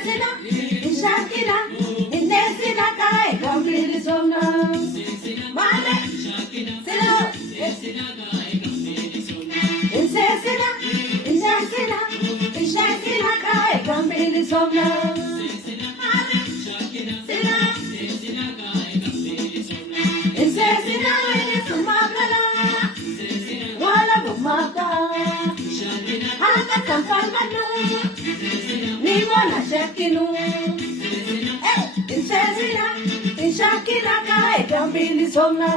Insesina, Inshakina, Inesina Kai, Gambili Sona. Male, Sina, Insesina, Inesina, Inshakina Kai, Gambili Sona. Male, Sina, Insesina, Sumakala, Wala Bumaka, Haka Kampalmanu. Niwana shakinu, insesina, inshakina kai gambili somna,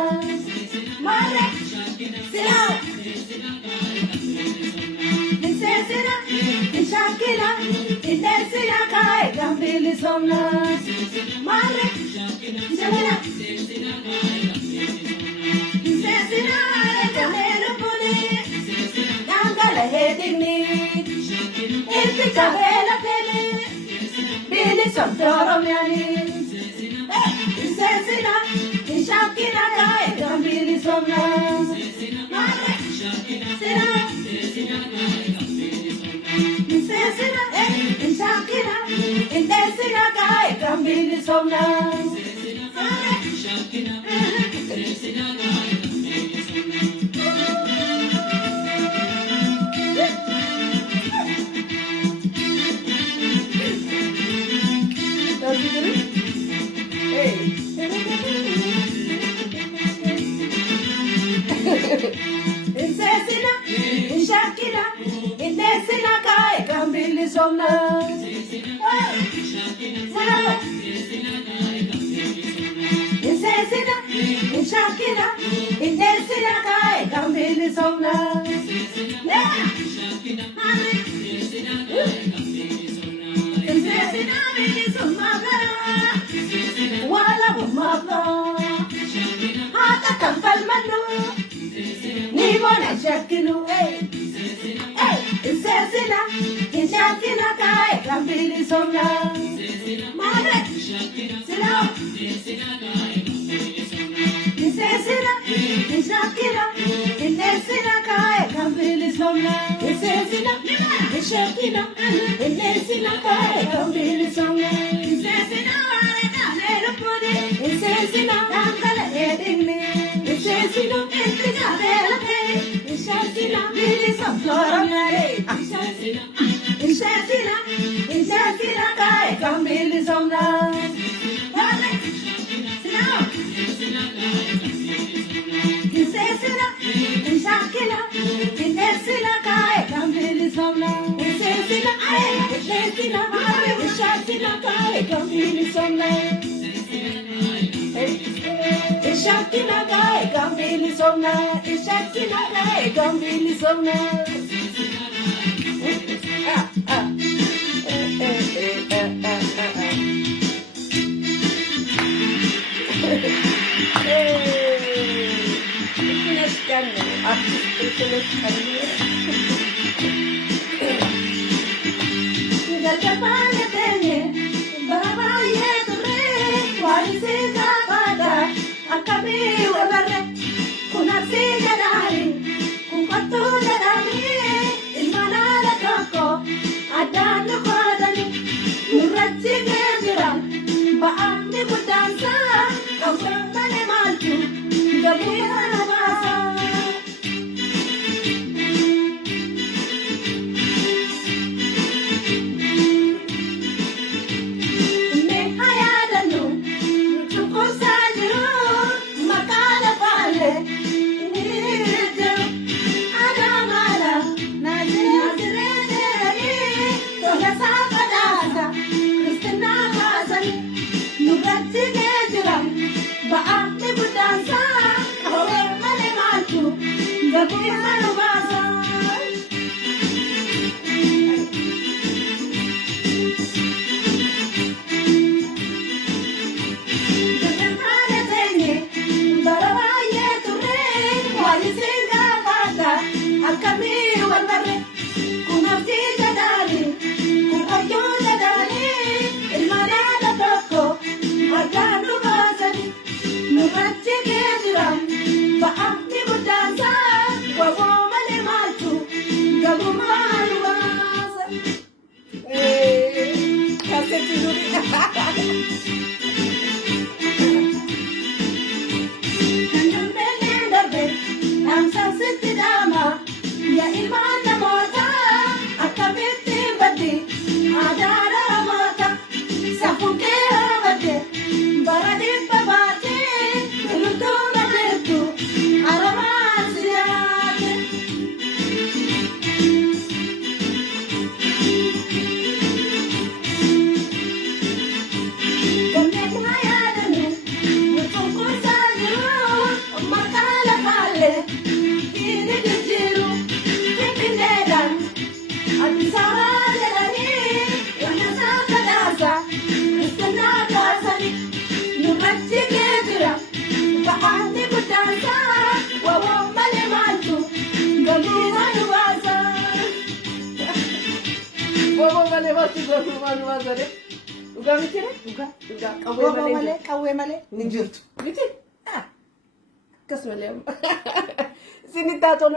mare, sila, insesina, inshakina, insesina kai gambili somna, mare, sila, insesina, kamelu puli, nangala hedini, inti kabela peli. Bili samtoro miani, insesina, inshakina kai gambili somna, mare, sila, insesina, inshakina, insesina kai gambili somna, mare, insesina, inshakina, insesina kai gambili somna, insesina, inshakina, insesina kai gambili somna, insesina bili somna, wala bumaka, hata kampalmanu. Niwana shakinu, insesina, inshakina kai gambili somna, mare, sila, insesina, inshakina, insesina kai gambili somna, insesina, inshakina, insesina kai gambili somna, insesina, insesina, angala edinni, insesina, intina bela pei, insesina, bili samflora mare, insesina, insesina kai gambili somna, mare, sila, insesina, inshakina, insesina kai gambili somna, insesina, insesina, inshakina kai gambili somna. Ishakina kai gambili somna, ishakina kai gambili somna. Galgapane tenye, baba ye ture, wali se gafada. Akabi wabare, kuna si jadari, kumpatu jadari, ilmanada toko, adanu kodani, nurati gejiran, baamni budansa, kamprangane malchu, gabiya nabasa. Nurati gejiran, baam ni budansa, wawo يا إيمان موتا أكبت بدي أدار موتا سافوك بدي بردي بباتي كلتو نجتو أرمان سيات كنت ما يادني وتوكو سالو مكالا فالي كيني تجيرو Sini tato